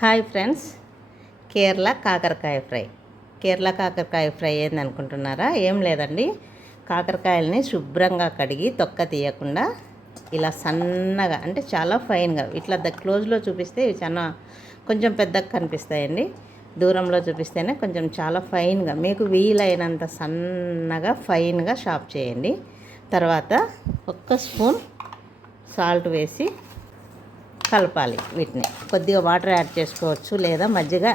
Hi friends. Kerala కాకరకాయ fry. Kerala కాకరకాయ fry ఏంది అనుకుంటున్నారా? ఏం లేదండి. కాకరకాయలని శుభ్రంగా కడిగి తొక్క తీయకుండా ఇలా సన్నగా అంటే చాలా ఫైన్గా ఇట్లా ద క్లోజ్లో చూపిస్తే ఇవి చాలా కొంచెం పెద్దగా కనిపిస్తాయండి. దూరంలో చూపిస్తేనే కొంచెం చాలా ఫైన్గా మీకు వీలైనంత సన్నగా ఫైన్గా షాప్ చేయండి. తర్వాత ఒక్క స్పూన్ సాల్ట్ వేసి కలపాలి వీటిని. కొద్దిగా వాటర్ యాడ్ చేసుకోవచ్చు లేదా మజ్జిగ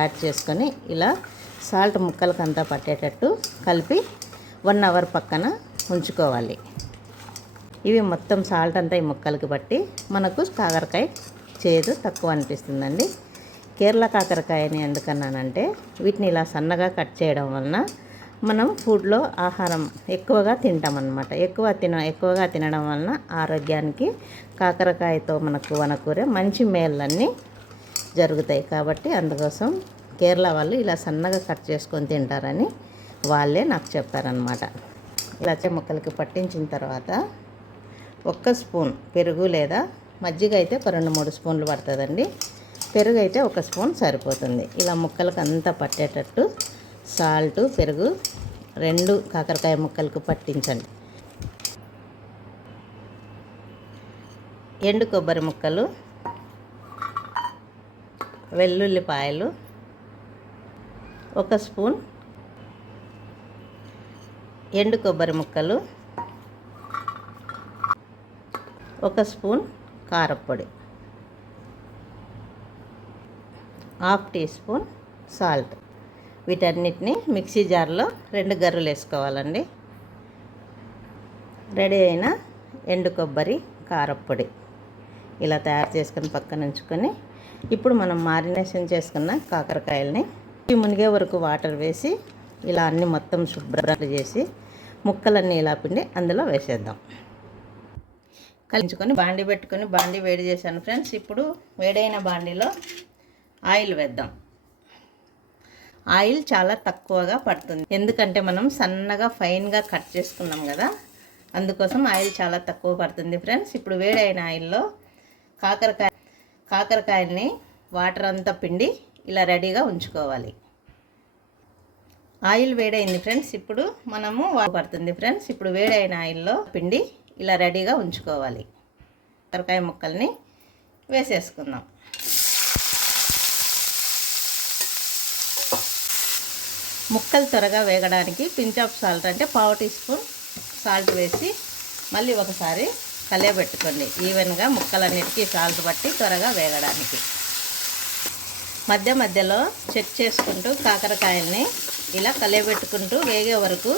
యాడ్ చేసుకొని ఇలా సాల్ట్ ముక్కలకంతా పట్టేటట్టు కలిపి వన్ అవర్ పక్కన ఉంచుకోవాలి. ఇవి మొత్తం సాల్ట్ అంతా ఈ ముక్కలకి బట్టి మనకు కాకరకాయ చేదు తక్కువ అనిపిస్తుందండి. కేరళ కాకరకాయని ఎందుకన్నానంటే వీటిని ఇలా సన్నగా కట్ చేయడం వలన మనం ఫుడ్లో ఆహారం ఎక్కువగా తింటామన్నమాట. ఎక్కువ తిన ఎక్కువగా తినడం వలన ఆరోగ్యానికి కాకరకాయతో మనకు వనకూర మంచి మేళ్ళన్నీ జరుగుతాయి. కాబట్టి అందుకోసం కేరళ వాళ్ళు ఇలా సన్నగా కట్ చేసుకొని తింటారని వాళ్ళే నాకు చెప్పారనమాట ఇలా ముక్కలకి పట్టించిన తర్వాత ఒక్క స్పూన్ పెరుగు లేదా మజ్జిగ అయితే ఒక రెండు మూడు స్పూన్లు పడుతుందండి. పెరుగు అయితే ఒక స్పూన్ సరిపోతుంది. ఇలా ముక్కలకు అంతా పట్టేటట్టు సాల్ట్ పెరుగు రెండు కాకరకాయ ముక్కలకు పట్టించండి. ఎండు కొబ్బరి ముక్కలు వెల్లుల్లిపాయలు ఒక స్పూన్ ఎండు కొబ్బరి ముక్కలు ఒక స్పూన్ కారపొడి హాఫ్ టీ స్పూన్ సాల్ట్. వీటన్నిటిని మిక్సీ జార్లో రెండు గర్రలు వేసుకోవాలండి. రెడీ అయిన ఎండు కొబ్బరి కారప్పొడి ఇలా తయారు చేసుకుని పక్కన ఉంచుకొని ఇప్పుడు మనం మారినేషన్ చేసుకున్న కాకరకాయలని మునిగే వరకు వాటర్ వేసి ఇలా అన్ని మొత్తం శుభ్రం చేసి ముక్కలన్నీ ఇలా పిండి అందులో వేసేద్దాం. కలించుకొని బాండి పెట్టుకొని బాండి వేడి చేశాను ఫ్రెండ్స్. ఇప్పుడు వేడైన బాండీలో ఆయిల్ వేద్దాం. ఆయిల్ చాలా తక్కువగా పడుతుంది. ఎందుకంటే మనం సన్నగా ఫైన్గా కట్ చేసుకున్నాం కదా అందుకోసం ఆయిల్ చాలా తక్కువ పడుతుంది ఫ్రెండ్స్. ఇప్పుడు వేడైన ఆయిల్లో కాకరకాయ కాకరకాయని వాటర్ అంతా పిండి ఇలా రెడీగా ఉంచుకోవాలి. ఆయిల్ వేడైంది ఫ్రెండ్స్. ఇప్పుడు మనము పడుతుంది ఫ్రెండ్స్. ఇప్పుడు వేడైన ఆయిల్లో పిండి ఇలా రెడీగా ఉంచుకోవాలి. కాకరకాయ ముక్కల్ని వేసేసుకుందాం. ముక్కలు త్వరగా వేగడానికి పించ్ ఆఫ్ సాల్ట్ అంటే పావు టీ స్పూన్ సాల్ట్ వేసి మళ్ళీ ఒకసారి కలియబెట్టుకోండి. ఈవెన్గా ముక్కలన్నిటికీ సాల్ట్ బట్టి త్వరగా వేగడానికి. మధ్య మధ్యలో చెక్ చేసుకుంటూ కాకరకాయల్ని ఇలా కలియబెట్టుకుంటూ వేగే వరకు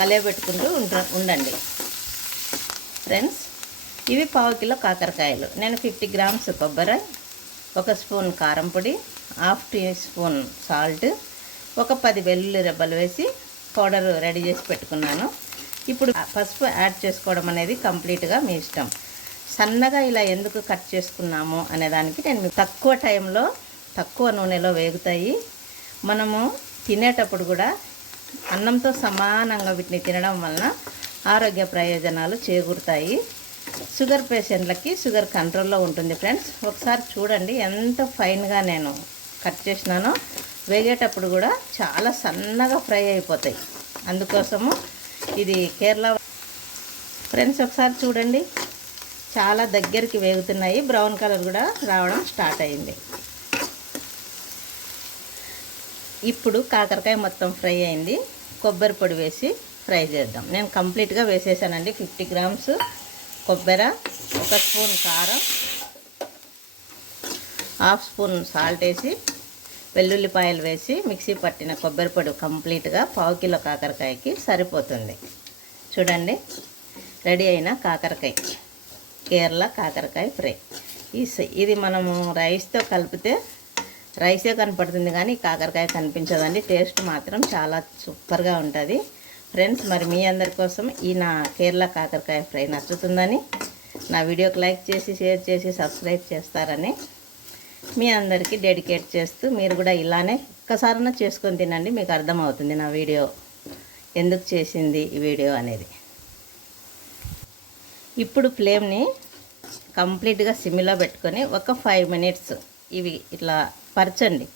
కలియబెట్టుకుంటూ ఉండండి. ఫ్రెండ్స్ ఇవి పావు కిలో కాకరకాయలు. నేను ఫిఫ్టీ గ్రామ్స్ కొబ్బరి ఒక స్పూన్ కారం పొడి హాఫ్ టీ స్పూన్ సాల్ట్ ఒక పది వెల్లుల్లి రెబ్బలు వేసి పౌడర్ రెడీ చేసి పెట్టుకున్నాను. ఇప్పుడు పసుపు యాడ్ చేసుకోవడం అనేది కంప్లీట్గా మీ ఇష్టం. సన్నగా ఇలా ఎందుకు కట్ చేసుకున్నాము అనే దానికి నేను తక్కువ టైంలో తక్కువ నూనెలో వేగుతాయి. మనము తినేటప్పుడు కూడా అన్నంతో సమానంగా వీటిని తినడం వలన ఆరోగ్య ప్రయోజనాలు చేకూరుతాయి. షుగర్ పేషెంట్లకి షుగర్ కంట్రోల్లో ఉంటుంది ఫ్రెండ్స్. ఒకసారి చూడండి ఎంత ఫైన్గా నేను కట్ చేసినానో. వేగేటప్పుడు కూడా చాలా సన్నగా ఫ్రై అయిపోతాయి. అందుకోసము ఇది కేరళ ఫ్రెండ్స్ ఒకసారి చూడండి. చాలా దగ్గరికి వేగుతున్నాయి. బ్రౌన్ కలర్ కూడా రావడం స్టార్ట్ అయింది. ఇప్పుడు కాకరకాయ మొత్తం ఫ్రై అయింది. కొబ్బరి పొడి వేసి ఫ్రై చేద్దాం. నేను కంప్లీట్గా వేసేసానండి. ఫిఫ్టీ గ్రామ్స్ కొబ్బరి ఒక స్పూన్ కారం హాఫ్ స్పూన్ సాల్ట్ వేసి వెల్లుల్లిపాయలు వేసి మిక్సీ పట్టిన కొబ్బరి పొడి కంప్లీట్గా పావు కిలో కాకరకాయకి సరిపోతుంది. చూడండి రెడీ అయిన కాకరకాయ కేరళ కాకరకాయ ఫ్రై. ఈ ఇది మనము రైస్తో కలిపితే రైసే కనపడుతుంది కానీ కాకరకాయ కనిపించదండి. టేస్ట్ మాత్రం చాలా సూపర్గా ఉంటుంది. ఫ్రెండ్స్ మరి మీ అందరి కోసం ఈ నా కేరళ కాకరకాయ ఫ్రై నచ్చుతుందని నా వీడియోకి లైక్ చేసి షేర్ చేసి సబ్స్క్రైబ్ చేస్తారని మీ అందరికీ డెడికేట్ చేస్తూ మీరు కూడా ఇలానే ఒక్కసారిన చేసుకొని తినండి మీకు అర్థమవుతుంది నా వీడియో ఎందుకు చేసింది ఈ వీడియో అనేది. ఇప్పుడు ఫ్లేమ్ని కంప్లీట్గా సిమ్లో పెట్టుకొని ఒక ఫైవ్ మినిట్స్ ఇవి ఇట్లా పరచండి.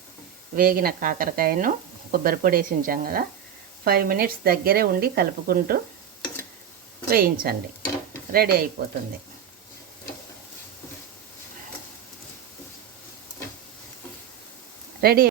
వేగిన కాకరకాయను కొబ్బరి పొడి వేసి ఉంచాం కదా ఫైవ్ మినిట్స్ దగ్గరే ఉండి కలుపుకుంటూ వేయించండి. రెడీ అయిపోతుంది. రెడీ